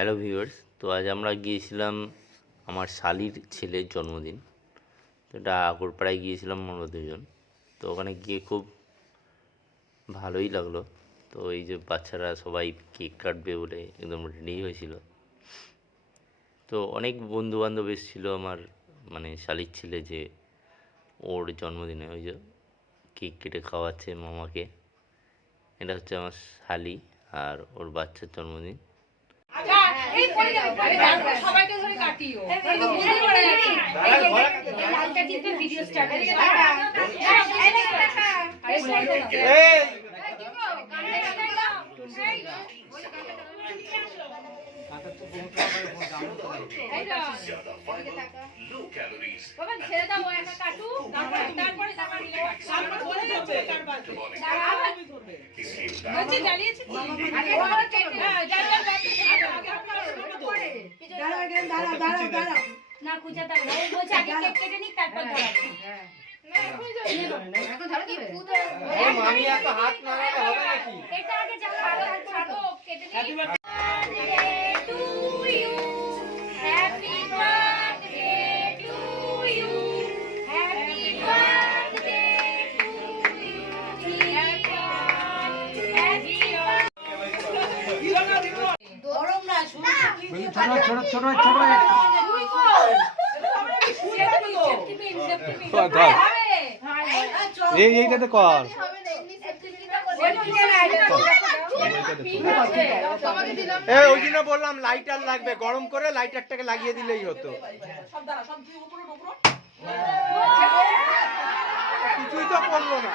Hello viewers, তো আজ আমরা গিয়েছিলাম আমার শালির ছেলের জন্মদিন। তো এটা আগরপাড়ায় গিয়েছিলাম আমরা দুজন। তো ওখানে গিয়ে খুব ভালোই লাগলো। তো এই যে বাচ্চারা সবাই কেক কাটবে বলে একদম রেডি হয়েছিল। তো অনেক বন্ধু বান্ধব এসেছিল আমার, মানে শালির ছেলে যে ওর জন্মদিনে ওই যে কেক কেটে খাওয়াচ্ছে মামাকে। এটা হচ্ছে আমার শালি আর ওর বাচ্চার জন্মদিন। সবাইকে ধরে কাটিও লালটা টিপে ভিডিও স্টার্ট বাবা ছেড়ে দাও একা কাটু তারপরে জ্বালিয়েছি না কুচা তার বলছে আগে কেক কেটে নিক তারপর ধরাবো। মামি এত হাত নাড়ালে হবে নাকি? এটা আগে ছাড়ো কেটে নিক। To you happy birthday to you happy birthday to you happy গরম না শুনো ছোট ছোট এইটাতে কর। ওই জন্য বললাম লাইটার লাগবে, গরম করে লাইটারটাকে লাগিয়ে দিলেই হতো। কিছুই তো করলো না।